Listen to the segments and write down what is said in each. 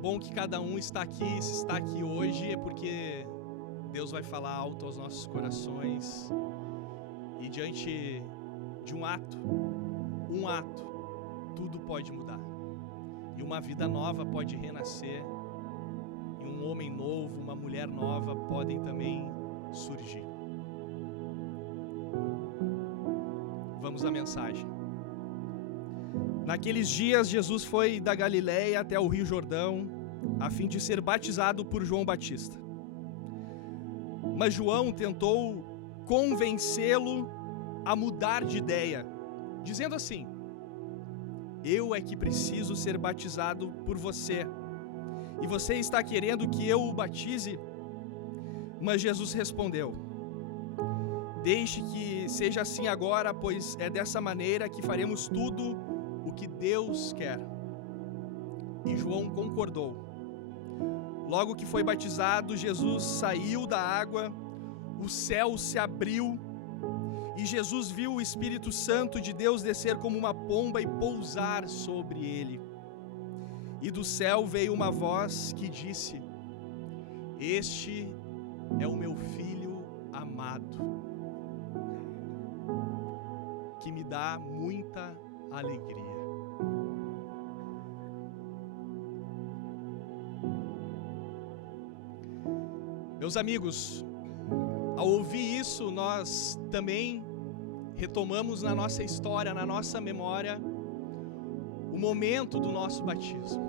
bom que cada um está aqui. Se está aqui hoje é porque Deus vai falar alto aos nossos corações. E diante de um ato, tudo pode mudar. E uma vida nova pode renascer. E um homem novo, uma mulher nova podem também surgir. Vamos à mensagem. Naqueles dias, Jesus foi da Galileia até o Rio Jordão, a fim de ser batizado por João Batista. Mas João tentou convencê-lo a mudar de ideia, dizendo assim: eu é que preciso ser batizado por você, e você está querendo que eu o batize? Mas Jesus respondeu: deixe que seja assim agora, pois é dessa maneira que faremos tudo o que Deus quer. E João concordou. Logo que foi batizado, Jesus saiu da água, o céu se abriu, e Jesus viu o Espírito Santo de Deus descer como uma pomba e pousar sobre ele. E do céu veio uma voz que disse: este é o meu filho amado, que me dá muita alegria. Meus amigos, ao ouvir isso, nós também retomamos na nossa história, na nossa memória, o momento do nosso batismo.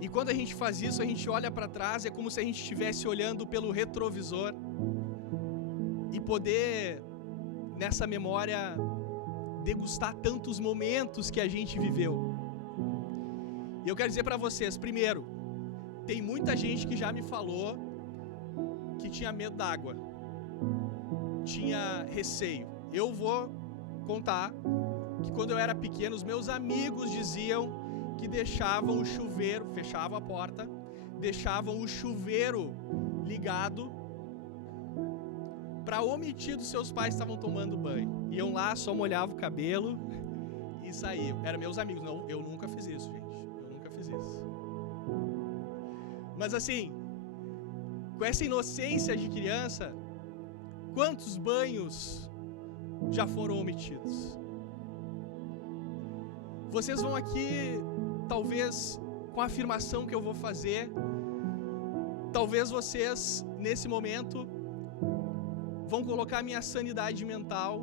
E quando a gente faz isso, a gente olha para trás, é como se a gente estivesse olhando pelo retrovisor e poder, nessa memória, degustar tantos momentos que a gente viveu. E eu quero dizer para vocês, primeiro, tem muita gente que já me falou que tinha medo d'água, tinha receio. Eu vou contar que quando eu era pequeno, os meus amigos diziam que deixavam o chuveiro, fechavam a porta, deixavam o chuveiro ligado para omitir dos seus pais que estavam tomando banho. Iam lá, só molhavam o cabelo e saíam. Eram meus amigos. Não, eu nunca fiz isso, gente. Eu nunca fiz isso. Mas assim, com essa inocência de criança, quantos banhos já foram omitidos? Vocês vão aqui, talvez, com a afirmação que eu vou fazer, talvez vocês, nesse momento, vão colocar a minha sanidade mental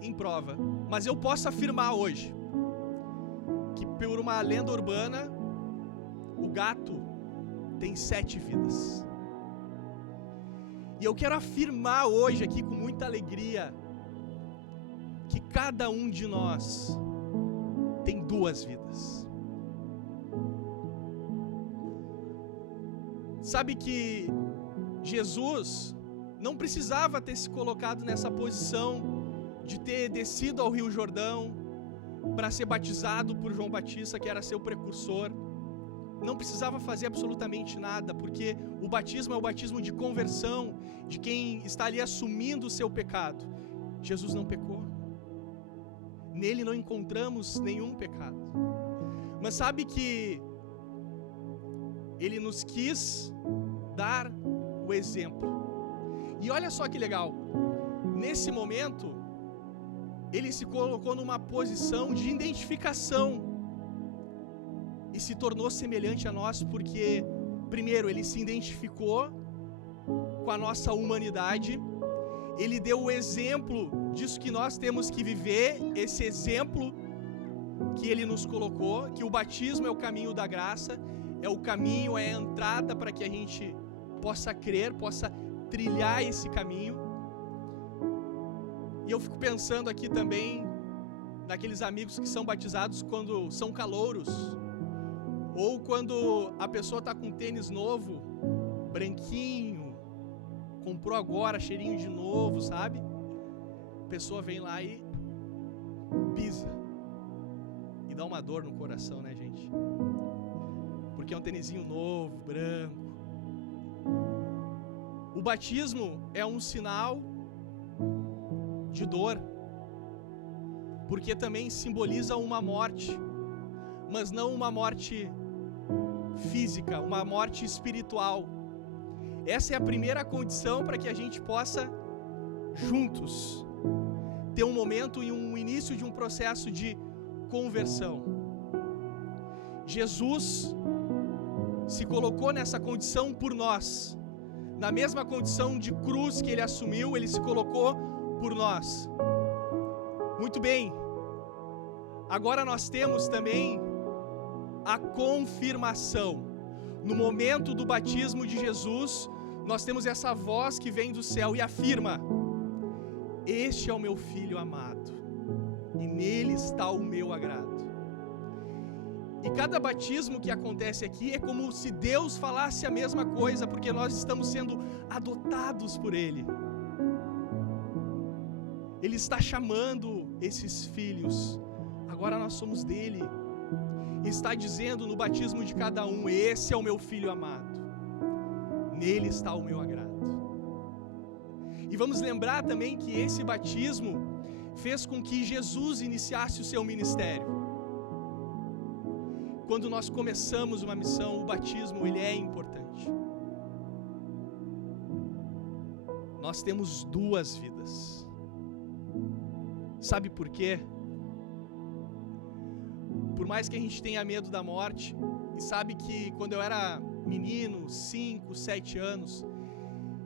em prova. Mas eu posso afirmar hoje que, por uma lenda urbana, o gato tem 7 vidas. E eu quero afirmar hoje aqui com muita alegria que cada um de nós tem 2 vidas. Sabe que Jesus não precisava ter se colocado nessa posição de ter descido ao Rio Jordão para ser batizado por João Batista, que era seu precursor. Não precisava fazer absolutamente nada, porque o batismo é o batismo de conversão, de quem está ali assumindo o seu pecado. Jesus não pecou. Nele não encontramos nenhum pecado. Mas sabe que Ele nos quis dar o exemplo. E olha só que legal. Nesse momento, Ele se colocou numa posição de identificação e se tornou semelhante a nós, porque, primeiro, Ele se identificou com a nossa humanidade. Ele deu o exemplo disso que nós temos que viver, esse exemplo que Ele nos colocou, que o batismo é o caminho da graça, é o caminho, é a entrada para que a gente possa crer, possa trilhar esse caminho. E eu fico pensando aqui também naqueles amigos que são batizados quando são calouros, ou quando a pessoa está com um tênis novo, branquinho, comprou agora, cheirinho de novo, sabe? A pessoa vem lá e pisa. E dá uma dor no coração, né, gente? Porque é um tênisinho novo, branco. O batismo é um sinal de dor, porque também simboliza uma morte, mas não uma morte física, uma morte espiritual. Essa é a primeira condição para que a gente possa, juntos, ter um momento e um início de um processo de conversão. Jesus se colocou nessa condição por nós. Na mesma condição de cruz que ele assumiu, ele se colocou por nós. Muito bem. Agora nós temos também a confirmação. No momento do batismo de Jesus, nós temos essa voz que vem do céu e afirma: este é o meu filho amado, e nele está o meu agrado. E cada batismo que acontece aqui é como se Deus falasse a mesma coisa, porque nós estamos sendo adotados por Ele. Ele está chamando esses filhos, agora nós somos dele. Está dizendo no batismo de cada um: esse é o meu filho amado, nele está o meu agrado. E vamos lembrar também que esse batismo fez com que Jesus iniciasse o seu ministério. Quando nós começamos uma missão, o batismo ele é importante. Nós temos duas vidas. Sabe por quê? Por mais que a gente tenha medo da morte, e sabe que quando eu era menino, 5, 7 anos,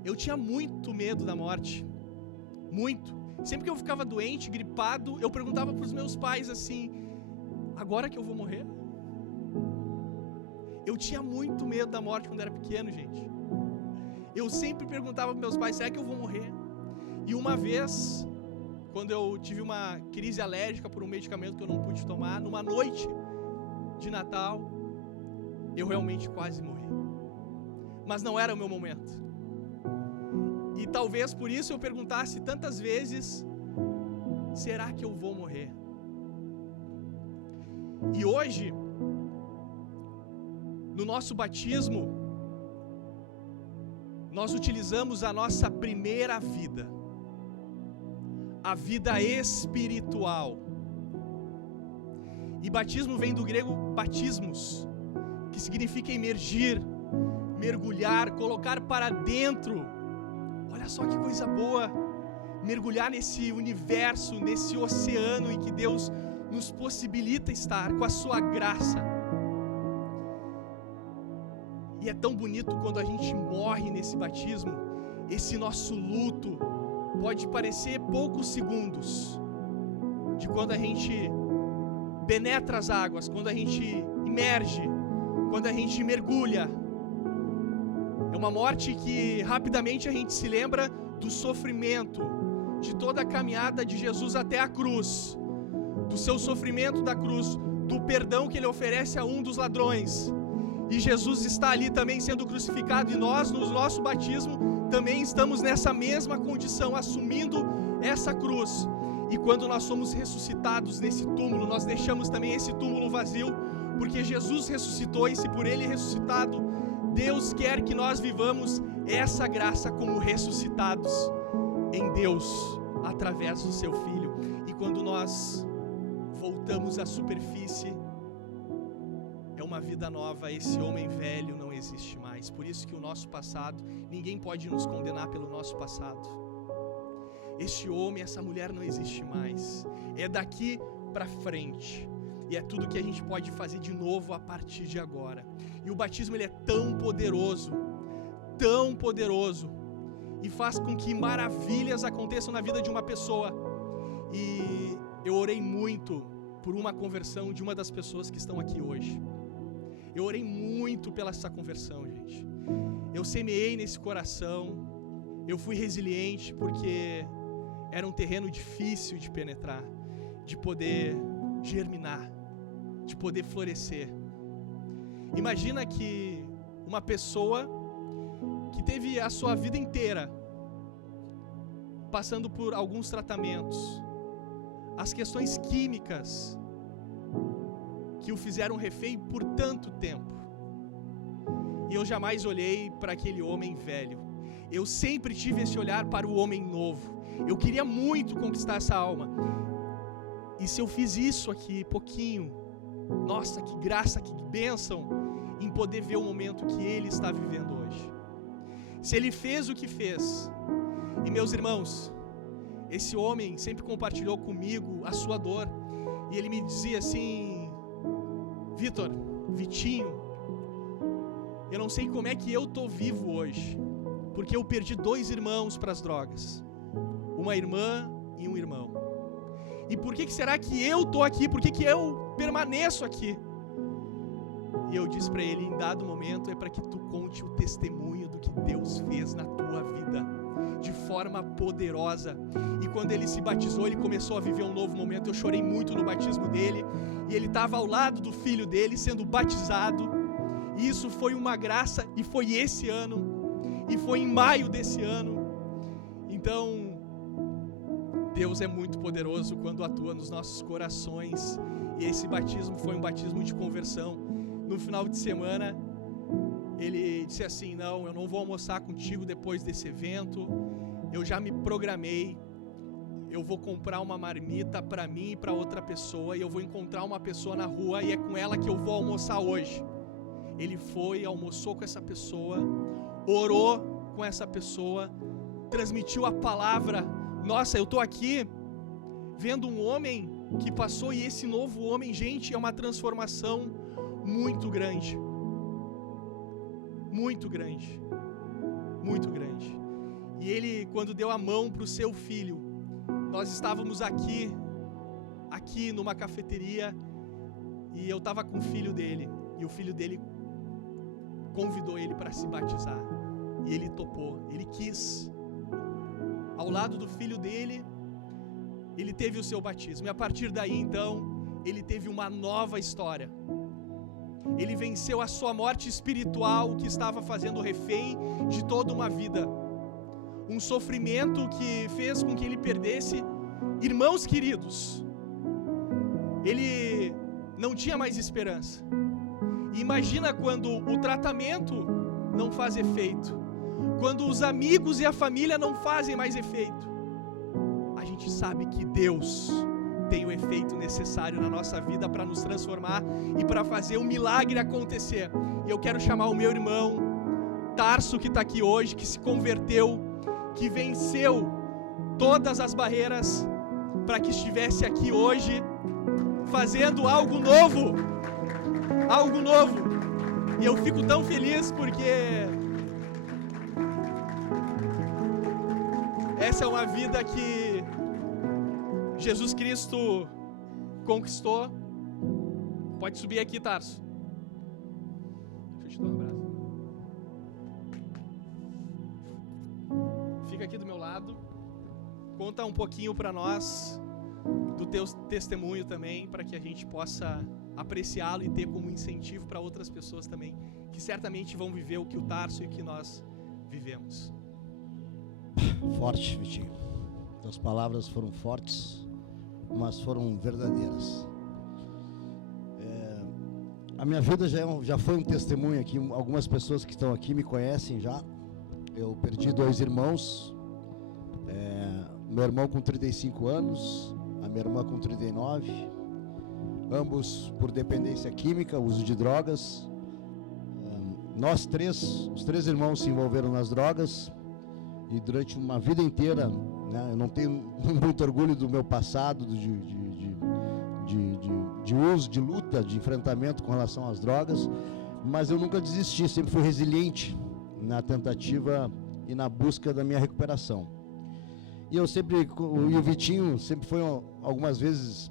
eu tinha muito medo da morte, muito. Sempre que eu ficava doente, gripado, eu perguntava para os meus pais assim: agora que eu vou morrer? Eu tinha muito medo da morte quando era pequeno, gente. Eu sempre perguntava para meus pais: será que eu vou morrer? E uma vez, quando eu tive uma crise alérgica por um medicamento que eu não pude tomar, numa noite de Natal, eu realmente quase morri. Mas não era o meu momento. E talvez por isso eu perguntasse tantas vezes: será que eu vou morrer? E hoje, no nosso batismo, nós utilizamos a nossa primeira vida, a vida espiritual. E batismo vem do grego batismos, que significa imergir, mergulhar, colocar para dentro. Olha só que coisa boa, mergulhar nesse universo, nesse oceano em que Deus nos possibilita estar com a sua graça. E é tão bonito quando a gente morre nesse batismo. Esse nosso luto pode parecer poucos segundos de quando a gente penetra as águas, quando a gente imerge, quando a gente mergulha. É uma morte que rapidamente a gente se lembra do sofrimento, de toda a caminhada de Jesus até a cruz, do seu sofrimento da cruz, do perdão que ele oferece a um dos ladrões. E Jesus está ali também sendo crucificado, e nós, no nosso batismo, também estamos nessa mesma condição, assumindo essa cruz. E quando nós somos ressuscitados nesse túmulo, nós deixamos também esse túmulo vazio, porque Jesus ressuscitou, e se por ele ressuscitado, Deus quer que nós vivamos essa graça como ressuscitados em Deus, através do seu Filho. E quando nós voltamos à superfície, é uma vida nova, esse homem velho não existe mais. Por isso que o nosso passado, ninguém pode nos condenar pelo nosso passado. Este homem, essa mulher não existe mais. É daqui para frente. E é tudo que a gente pode fazer de novo a partir de agora. E o batismo ele é tão poderoso, e faz com que maravilhas aconteçam na vida de uma pessoa. E eu orei muito por uma conversão de uma das pessoas que estão aqui hoje. Eu orei muito pela essa conversão, gente. Eu semeei nesse coração, eu fui resiliente, porque era um terreno difícil de penetrar, de poder germinar, de poder florescer. Imagina que uma pessoa que teve a sua vida inteira passando por alguns tratamentos, as questões químicas que o fizeram refém por tanto tempo. E eu jamais olhei para aquele homem velho. Eu sempre tive esse olhar para o homem novo. Eu queria muito conquistar essa alma. E se eu fiz isso aqui, pouquinho, nossa, que graça, que bênção. poder ver o momento que ele está vivendo hoje. Se ele fez o que fez, e meus irmãos, esse homem sempre compartilhou comigo a sua dor, e ele me dizia assim: Vitor, Vitinho, eu não sei como é que eu tô vivo hoje, porque eu perdi 2 irmãos para as drogas, uma irmã e um irmão. E por que será que eu tô aqui? Por que eu permaneço aqui? E eu disse para ele: em dado momento é para que tu conte o testemunho do que Deus fez na tua vida, de forma poderosa. E quando ele se batizou, ele começou a viver um novo momento. Eu chorei muito no batismo dele, e ele estava ao lado do filho dele sendo batizado, e isso foi uma graça, e foi esse ano, e foi em maio desse ano. Então, Deus é muito poderoso quando atua nos nossos corações, e esse batismo foi um batismo de conversão. No final de semana, ele disse assim: não, eu não vou almoçar contigo depois desse evento, eu já me programei, eu vou comprar uma marmita para mim e para outra pessoa, e eu vou encontrar uma pessoa na rua, e é com ela que eu vou almoçar hoje. Ele foi, almoçou com essa pessoa, orou com essa pessoa, transmitiu a palavra. Nossa, eu tô aqui vendo um homem que passou, e esse novo homem, gente, é uma transformação muito grande. Muito grande. Muito grande. E ele, quando deu a mão para o seu filho, nós estávamos aqui numa cafeteria, e eu estava com o filho dele, e o filho dele convidou ele para se batizar, e ele topou, ele quis. Ao lado do filho dele, ele teve o seu batismo, e a partir daí então, ele teve uma nova história. Ele venceu a sua morte espiritual, que estava fazendo refém de toda uma vida, um sofrimento que fez com que ele perdesse irmãos queridos. Ele não tinha mais esperança. E imagina quando o tratamento não faz efeito, quando os amigos e a família não fazem mais efeito. A gente sabe que Deus tem o efeito necessário na nossa vida para nos transformar e para fazer um milagre acontecer. E eu quero chamar o meu irmão Tarso, que está aqui hoje, que se converteu, que venceu todas as barreiras, para que estivesse aqui hoje fazendo algo novo. Algo novo. E eu fico tão feliz porque essa é uma vida que Jesus Cristo conquistou. Pode subir aqui, Tarso. Deixa eu te dar um abraço. Fica aqui do meu lado. Conta um pouquinho para nós do teu testemunho também, para que a gente possa apreciá-lo e ter como incentivo para outras pessoas também, que certamente vão viver o que o Tarso e o que nós vivemos. Forte, Vitinho. As palavras foram fortes, mas foram verdadeiras. A minha vida já foi um testemunho aqui. Algumas pessoas que estão aqui me conhecem já. Eu perdi 2 irmãos. Meu irmão com 35 anos, a minha irmã com 39. Ambos por dependência química, uso de drogas. Os 3 irmãos se envolveram nas drogas. E durante uma vida inteira, né, eu não tenho muito orgulho do meu passado, de uso, de luta, de enfrentamento com relação às drogas, mas eu nunca desisti, sempre fui resiliente na tentativa e na busca da minha recuperação. E eu sempre, e o Vitinho sempre foi algumas vezes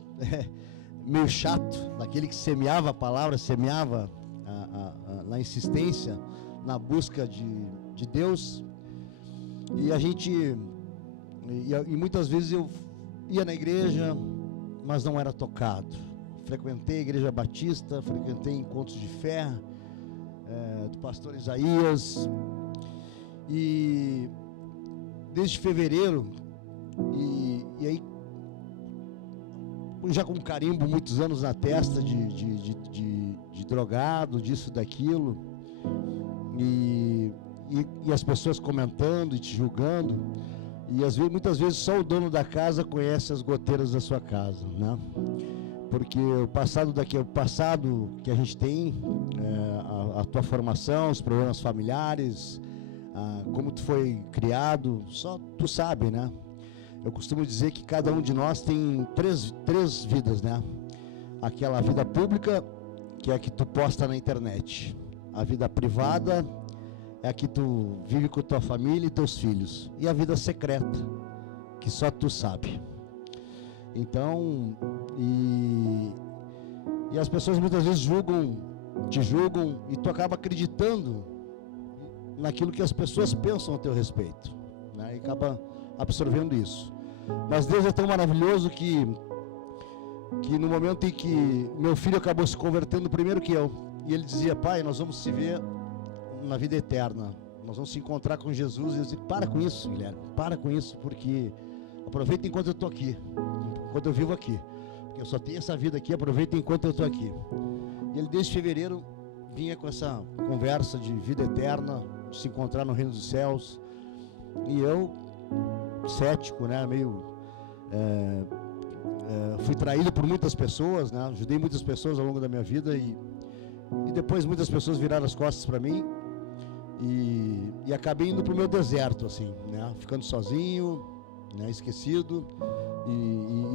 meio chato, daquele que semeava a palavra, semeava na insistência, na busca de Deus. E a gente, e muitas vezes eu ia na igreja, mas não era tocado. Frequentei a igreja batista, frequentei encontros de fé, do pastor Isaías, e desde fevereiro, e aí, já com carimbo, muitos anos na testa de drogado, disso, daquilo, e as pessoas comentando e te julgando, e muitas vezes só o dono da casa conhece as goteiras da sua casa, né? Porque o passado que a gente tem, a tua formação, os problemas familiares, como tu foi criado, só tu sabe, né? Eu costumo dizer que cada um de nós tem três vidas, né? Aquela vida pública, que é a que tu posta na internet. A vida privada é a que tu vive com tua família e teus filhos. E a vida secreta, que só tu sabe. Então, e as pessoas muitas vezes te julgam, e tu acaba acreditando naquilo que as pessoas pensam a teu respeito, né? E acaba absorvendo isso. Mas Deus é tão maravilhoso que no momento em que meu filho acabou se convertendo primeiro que eu, e ele dizia: pai, nós vamos se ver na vida eterna, nós vamos se encontrar com Jesus. E eu disse: para com isso, Guilherme, para com isso, porque aproveita enquanto eu estou aqui, enquanto eu vivo aqui, porque eu só tenho essa vida aqui, aproveita enquanto eu estou aqui. E ele desde fevereiro vinha com essa conversa de vida eterna, de se encontrar no reino dos céus, e eu, cético, né, meio fui traído por muitas pessoas, né, ajudei muitas pessoas ao longo da minha vida, e depois muitas pessoas viraram as costas para mim, e acabei indo para o meu deserto, assim, né, ficando sozinho, né, esquecido,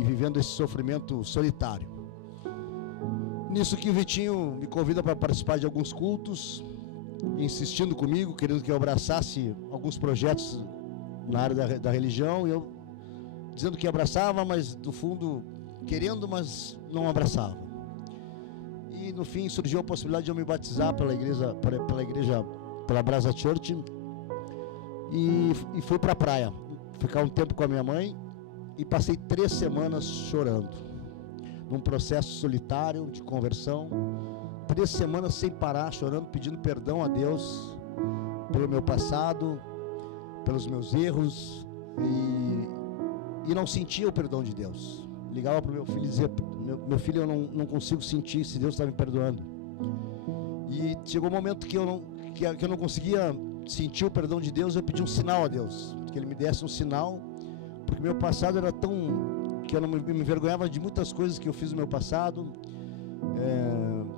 e vivendo esse sofrimento solitário. Nisso que o Vitinho me convida para participar de alguns cultos, insistindo comigo, querendo que eu abraçasse alguns projetos na área da religião, e eu dizendo que abraçava, mas do fundo querendo, mas não abraçava. E no fim surgiu a possibilidade de eu me batizar pela Brasa Church, e fui para a praia, ficar um tempo com a minha mãe, e passei 3 semanas chorando, num processo solitário de conversão, 3 semanas sem parar, chorando, pedindo perdão a Deus pelo meu passado, pelos meus erros, e não sentia o perdão de Deus. Ligava para o meu filho e dizia: meu filho, eu não consigo sentir se Deus está me perdoando. E chegou um momento que eu não conseguia sentir o perdão de Deus. Eu pedi um sinal a Deus, que Ele me desse um sinal, porque meu passado era tão... que eu não me envergonhava de muitas coisas que eu fiz no meu passado,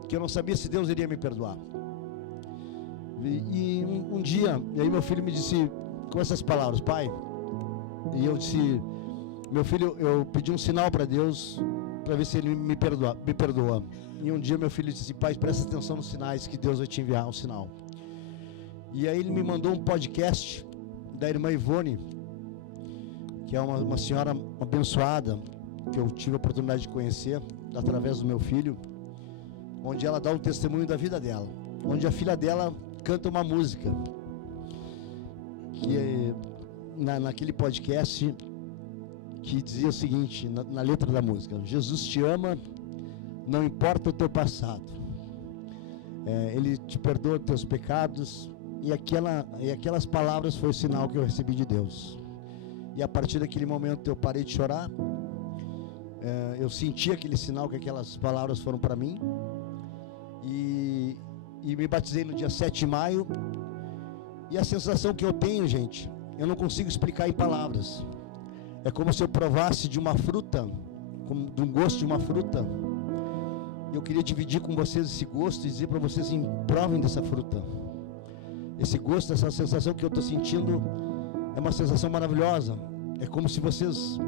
que eu não sabia se Deus iria me perdoar. E um dia, e aí meu filho me disse com essas palavras: pai, e eu disse: meu filho, eu pedi um sinal para Deus, para ver se Ele me perdoa. E um dia meu filho disse: pai, presta atenção nos sinais, que Deus vai te enviar um sinal. E aí ele me mandou um podcast da irmã Ivone, que é uma senhora abençoada, que eu tive a oportunidade de conhecer através do meu filho, onde ela dá um testemunho da vida dela, onde a filha dela canta uma música, que naquele podcast, que dizia o seguinte, na letra da música: Jesus te ama, não importa o teu passado, Ele te perdoa os teus pecados, e aquelas palavras foi o sinal que eu recebi de Deus. E a partir daquele momento eu parei de chorar, eu senti aquele sinal, que aquelas palavras foram para mim, e me batizei no dia 7 de maio, e a sensação que eu tenho, gente, eu não consigo explicar em palavras. É como se eu provasse de uma fruta, de um gosto de uma fruta. Eu queria dividir com vocês esse gosto e dizer para vocês: provem dessa fruta. Esse gosto, essa sensação que eu estou sentindo é uma sensação maravilhosa. É como se vocês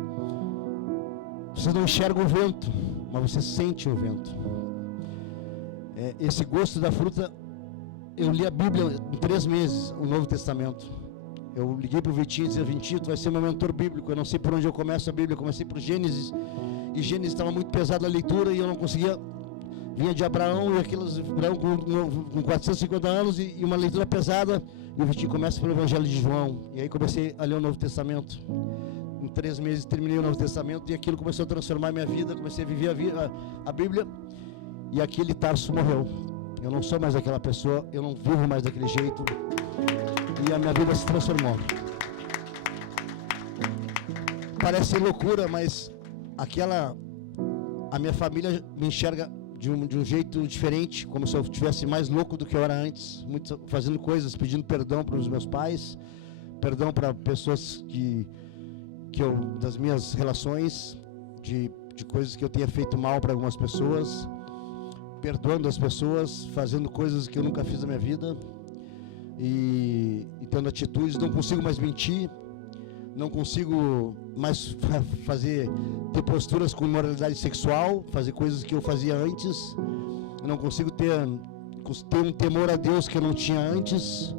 não enxergam o vento, mas vocês sentem o vento. Esse gosto da fruta, eu li a Bíblia em 3 meses, o Novo Testamento. Eu liguei para o Vitinho e disse: Vitinho, tu vai ser meu mentor bíblico. Eu não sei por onde eu começo a Bíblia. Eu comecei por Gênesis, e Gênesis estava muito pesado a leitura, e eu não conseguia. Vinha de Abraão, e Abraão com 450 anos, e uma leitura pesada. E o Vitinho começa pelo Evangelho de João, e aí comecei a ler o Novo Testamento. Em 3 meses terminei o Novo Testamento, e aquilo começou a transformar a minha vida. Comecei a viver a Bíblia, e aquele Tarso morreu. Eu não sou mais aquela pessoa, eu não vivo mais daquele jeito, e a minha vida se transformou. Parece loucura, mas a minha família me enxerga de um jeito diferente, como se eu estivesse mais louco do que eu era antes, fazendo coisas, pedindo perdão para os meus pais, perdão para pessoas das minhas relações, de coisas que eu tenha feito mal para algumas pessoas, perdoando as pessoas, fazendo coisas que eu nunca fiz na minha vida, e tendo atitudes. Não consigo mais mentir, não consigo mais ter posturas com imoralidade sexual, fazer coisas que eu fazia antes. Eu não consigo ter um temor a Deus que eu não tinha antes.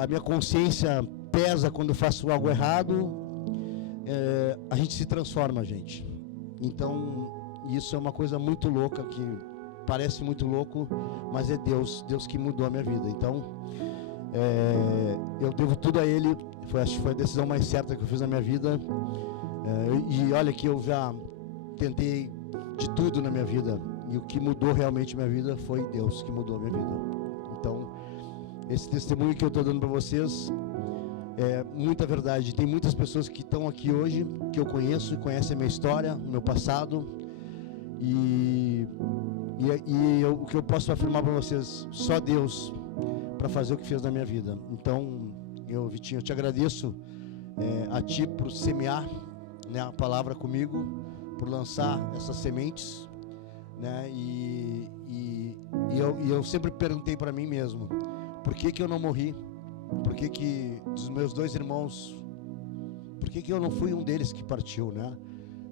A minha consciência pesa quando eu faço algo errado. A gente se transforma, gente. Então, isso é uma coisa muito louca, que parece muito louco, mas é Deus que mudou a minha vida. Então, eu devo tudo a Ele. Acho que foi a decisão mais certa que eu fiz na minha vida. E olha que eu já tentei de tudo na minha vida, e o que mudou realmente a minha vida foi Deus que mudou a minha vida. Então, esse testemunho que eu estou dando para vocês é muita verdade. Tem muitas pessoas que estão aqui hoje, que eu conheço e conhecem a minha história, o meu passado, e o que eu posso afirmar para vocês, só Deus para fazer o que fez na minha vida. Então, Vitinho, eu te agradeço a ti por semear, né, a palavra comigo, por lançar essas sementes, né, e eu sempre perguntei para mim mesmo, por que eu não morri? Por que dos meus 2 irmãos, por que eu não fui um deles que partiu, né?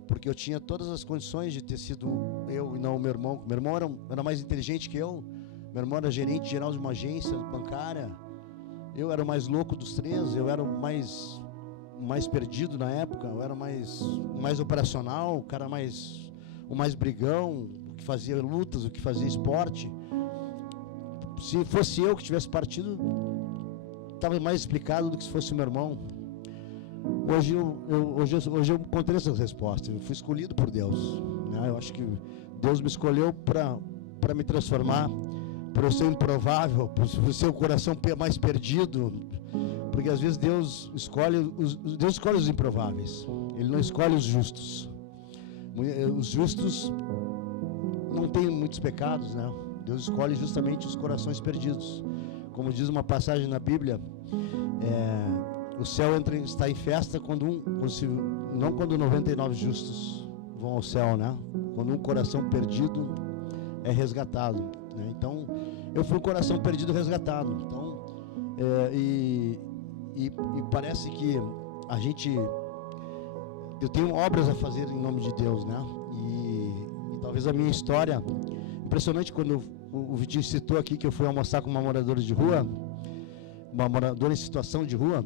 Porque eu tinha todas as condições de ter sido eu e não o meu irmão. Meu irmão era mais inteligente que eu. Meu irmão era gerente geral de uma agência bancária. Eu era o mais louco dos 3. Eu era o mais perdido na época. Eu era o mais operacional, o cara o mais brigão, o que fazia lutas, o que fazia esporte. Se fosse eu que tivesse partido, estava mais explicado do que se fosse o meu irmão. Hoje eu encontrei essas respostas. Eu fui escolhido por Deus, né? Eu acho que Deus me escolheu para me transformar, por eu ser improvável, por ser o coração mais perdido, porque às vezes Deus escolhe os improváveis. Ele não escolhe os justos. Os justos não têm muitos pecados, né? Deus escolhe justamente os corações perdidos. Como diz uma passagem na Bíblia, o céu está em festa não quando 99 justos vão ao céu, né? Quando um coração perdido é resgatado, né? Então, eu fui um coração perdido resgatado. Então, e parece que eu tenho obras a fazer em nome de Deus, né? E talvez a minha história, impressionante, quando o Vitinho citou aqui que eu fui almoçar com uma moradora de rua, uma moradora em situação de rua.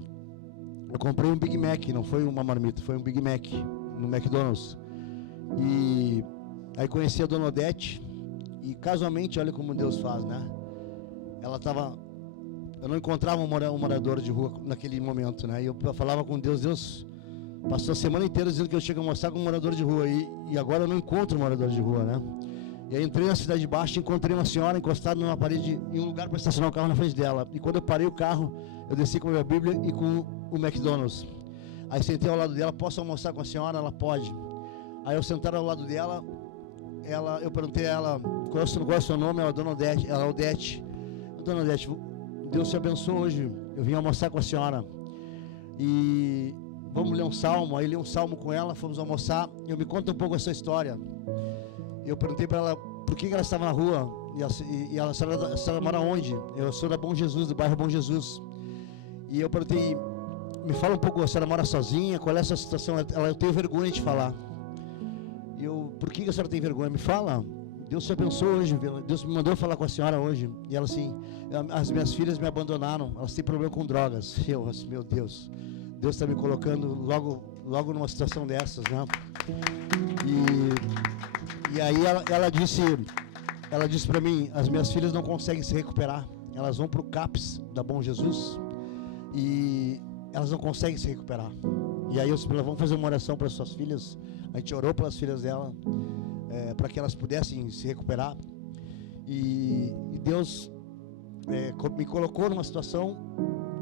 Eu comprei um Big Mac, não foi uma marmita, foi um Big Mac no McDonald's. E aí conheci a Dona Odete, e casualmente, olha como Deus faz, né? Eu não encontrava um morador de rua naquele momento, né? E eu falava com Deus passou a semana inteira dizendo que eu chego a almoçar com um morador de rua, e agora eu não encontro um morador de rua, né? E aí entrei na Cidade Baixa e encontrei uma senhora encostada numa parede, em um lugar para estacionar o carro na frente dela. E quando eu parei o carro, eu desci com a minha Bíblia e com o McDonald's. Aí sentei ao lado dela, posso almoçar com a senhora? Ela pode. Aí eu sentado ao lado dela, eu perguntei a ela, qual é o seu nome? Ela, Dona Odete. Ela, Odete. Dona Odete, Deus te abençoe hoje. Eu vim almoçar com a senhora. E vamos ler um salmo. Aí li um salmo com ela, fomos almoçar. Eu me conta um pouco essa história. Eu perguntei para ela por que ela estava na rua. E ela, a senhora mora onde? Eu sou da Bom Jesus, do bairro Bom Jesus. E eu perguntei, me fala um pouco, a senhora mora sozinha? Qual é essa situação? Ela, eu tenho vergonha de falar. E eu, por que a senhora tem vergonha? Me fala. Deus te abençoe hoje. Deus me mandou falar com a senhora hoje. E ela assim, as minhas filhas me abandonaram. Elas têm problema com drogas. Eu, meu Deus. Deus está me colocando logo numa situação dessas, né? E aí ela disse para mim, as minhas filhas não conseguem se recuperar. Elas vão para o CAPS da Bom Jesus e elas não conseguem se recuperar. E aí eu disse, vamos fazer uma oração para as suas filhas. A gente orou pelas filhas dela, para que elas pudessem se recuperar. E Deus me colocou numa situação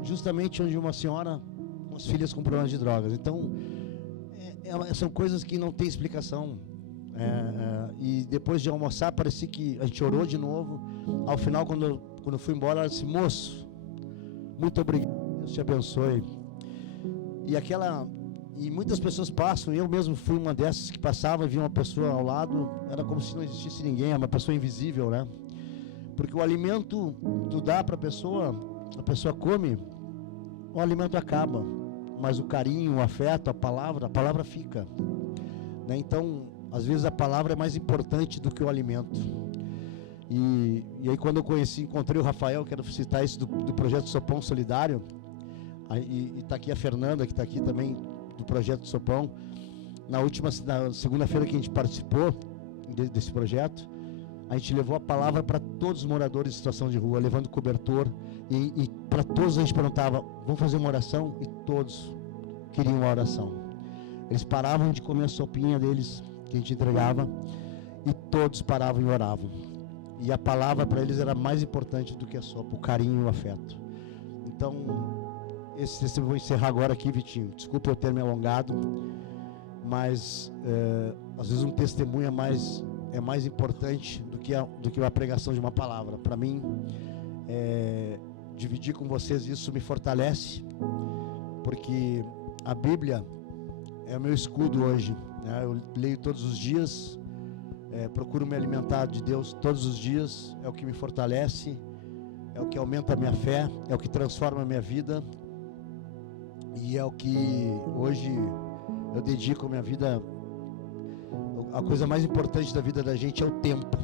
justamente onde uma senhora com as filhas com problemas de drogas. Então, são coisas que não tem explicação. E depois de almoçar, parecia que a gente orou de novo. Ao final, quando eu fui embora, ela disse, moço, muito obrigado, Deus te abençoe. E aquela E muitas pessoas passam, eu mesmo fui uma dessas que passava e via uma pessoa ao lado, era como se não existisse ninguém, é uma pessoa invisível, né? Porque o alimento tu dá para a pessoa come, o alimento acaba, mas o carinho, o afeto, a palavra fica, né? Então, às vezes a palavra é mais importante do que o alimento. E aí quando eu encontrei o Rafael, quero citar isso do projeto Sopão Solidário, e está aqui a Fernanda, que está aqui também, do projeto Sopão. Na segunda-feira que a gente participou desse projeto, a gente levou a palavra para todos os moradores de situação de rua, levando cobertor, e para todos a gente perguntava, vamos fazer uma oração? E todos queriam uma oração. Eles paravam de comer a sopinha deles, que a gente entregava, e todos paravam e oravam. E a palavra para eles era mais importante do que a sopa, o carinho e o afeto. Então, eu vou encerrar agora aqui, Vitinho. Desculpa eu ter me alongado, mas às vezes um testemunho é mais importante do que a pregação de uma palavra. Para mim, dividir com vocês isso me fortalece, porque a Bíblia é o meu escudo hoje, né? Eu leio todos os dias, procuro me alimentar de Deus todos os dias, é o que me fortalece, é o que aumenta a minha fé, é o que transforma a minha vida, e é o que hoje eu dedico a minha vida. A coisa mais importante da vida da gente é o tempo.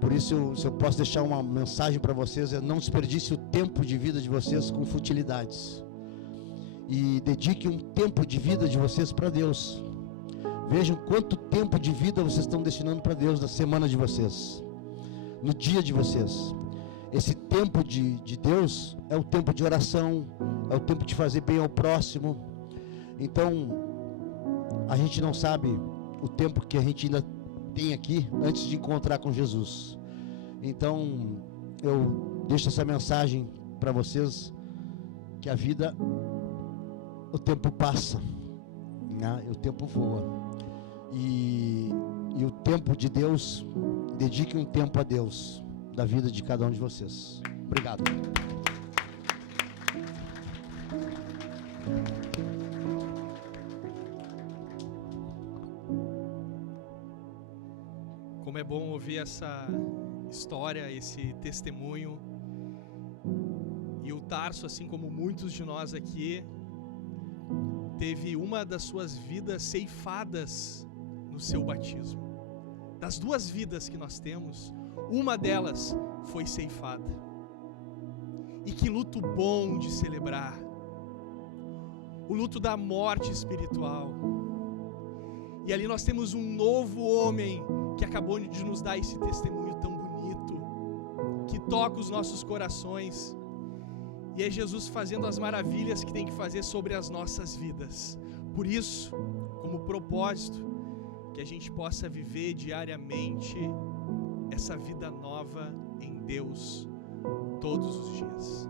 Por isso, se eu posso deixar uma mensagem para vocês, não desperdice o tempo de vida de vocês com futilidades, e dedique um tempo de vida de vocês para Deus. Vejam quanto tempo de vida vocês estão destinando para Deus na semana de vocês, no dia de vocês. Esse tempo de Deus é o tempo de oração, é o tempo de fazer bem ao próximo. Então, a gente não sabe o tempo que a gente ainda tem aqui antes de encontrar com Jesus. Então, eu deixo essa mensagem para vocês, que a vida, o tempo passa, né? O tempo voa. E o tempo de Deus, dedique um tempo a Deus, da vida de cada um de vocês. Obrigado. Como é bom ouvir essa história, esse testemunho. E o Tarso, assim como muitos de nós aqui, teve uma das suas vidas ceifadas no seu batismo. Das duas vidas que nós temos, uma delas foi ceifada. E que luto bom de celebrar. O luto da morte espiritual. E ali nós temos um novo homem que acabou de nos dar esse testemunho tão bonito, que toca os nossos corações. E é Jesus fazendo as maravilhas que tem que fazer sobre as nossas vidas. Por isso, como propósito, que a gente possa viver diariamente essa vida nova em Deus, todos os dias.